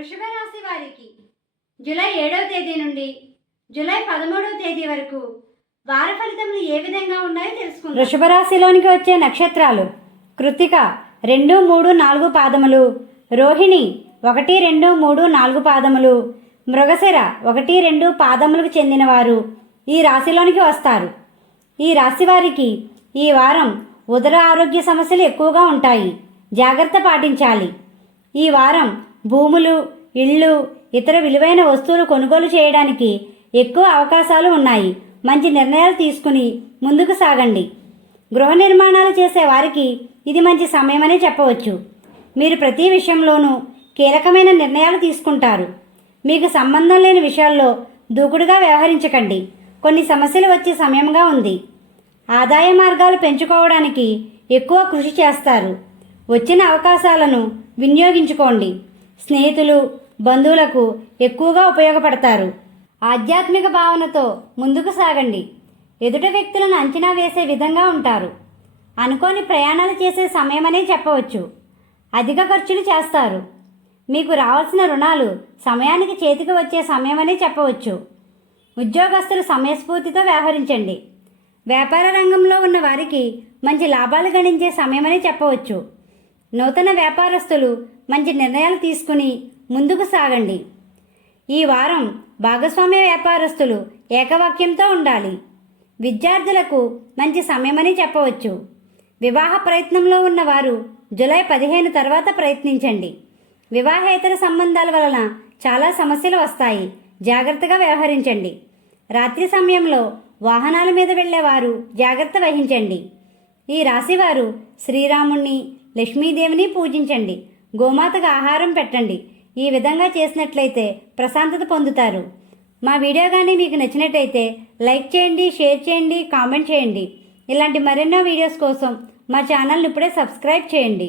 వృషభ రాశి వారికి జూలై ఏడవ తేదీ నుండి జూలై పదమూడవ తేదీ వరకు వార ఫలితములు ఏ విధంగా ఉన్నాయో తెలుసుకుందాం. వృషభ రాశిలోనికి వచ్చే నక్షత్రాలు కృతిక రెండు మూడు నాలుగు పాదములు రోహిణి ఒకటి రెండు మూడు నాలుగు పాదములు మృగశిర ఒకటి రెండు పాదములకు చెందినవారు ఈ రాశిలోనికి వస్తారు. ఈ రాశి వారికి ఈ వారం ఉదర ఆరోగ్య సమస్యలు ఎక్కువగా ఉంటాయి. జాగ్రత్త పాటించాలి. ఈ వారం భూములు ఇళ్ళు ఇతర విలువైన వస్తువులు కొనుగోలు చేయడానికి ఎక్కువ అవకాశాలు ఉన్నాయి. మంచి నిర్ణయాలు తీసుకుని ముందుకు సాగండి. గృహ నిర్మాణాలు చేసే వారికి ఇది మంచి సమయమని చెప్పవచ్చు. మీరు ప్రతి విషయంలోనూ కీలకమైన నిర్ణయాలు తీసుకుంటారు. మీకు సంబంధం లేని విషయాల్లో దూకుడుగా వ్యవహరించకండి. కొన్ని సమస్యలు వచ్చే సమయంగా ఉంది. ఆదాయ మార్గాలు పెంచుకోవడానికి ఎక్కువ కృషి చేస్తారు. వచ్చిన అవకాశాలను వినియోగించుకోండి. స్నేహితులు బంధువులకు ఎక్కువగా ఉపయోగపడతారు. ఆధ్యాత్మిక భావనతో ముందుకు సాగండి. ఎదుట వ్యక్తులను అంచనా వేసే విధంగా ఉంటారు. అనుకోని ప్రయాణాలు చేసే సమయమనే చెప్పవచ్చు. అధిక ఖర్చులు చేస్తారు. మీకు రావాల్సిన రుణాలు సమయానికి చేతికి వచ్చే సమయమనే చెప్పవచ్చు. ఉద్యోగస్తులు సమయస్ఫూర్తితో వ్యవహరించండి. వ్యాపార రంగంలో ఉన్న వారికి మంచి లాభాలు గణించే సమయమని చెప్పవచ్చు. నూతన వ్యాపారస్తులు మంచి నిర్ణయాలు తీసుకుని ముందుకు సాగండి. ఈ వారం భాగస్వామ్య వ్యాపారస్తులు ఏకవాక్యంతో ఉండాలి. విద్యార్థులకు మంచి సమయమని చెప్పవచ్చు. వివాహ ప్రయత్నంలో ఉన్నవారు జూలై పదిహేను తర్వాత ప్రయత్నించండి. వివాహేతర సంబంధాల వలన చాలా సమస్యలు వస్తాయి. జాగ్రత్తగా వ్యవహరించండి. రాత్రి సమయంలో వాహనాల మీద వెళ్ళేవారు జాగ్రత్త వహించండి. ఈ రాశివారు శ్రీరాముణ్ణి లక్ష్మీదేవిని పూజించండి. గోమాతకు ఆహారం పెట్టండి. ఈ విధంగా చేసినట్లయితే ప్రశాంతత పొందుతారు. మా వీడియో కానీ మీకు నచ్చినట్టయితే లైక్ చేయండి షేర్ చేయండి కామెంట్ చేయండి. ఇలాంటి మరెన్నో వీడియోస్ కోసం మా ఛానల్ని ఇప్పుడే సబ్స్క్రైబ్ చేయండి.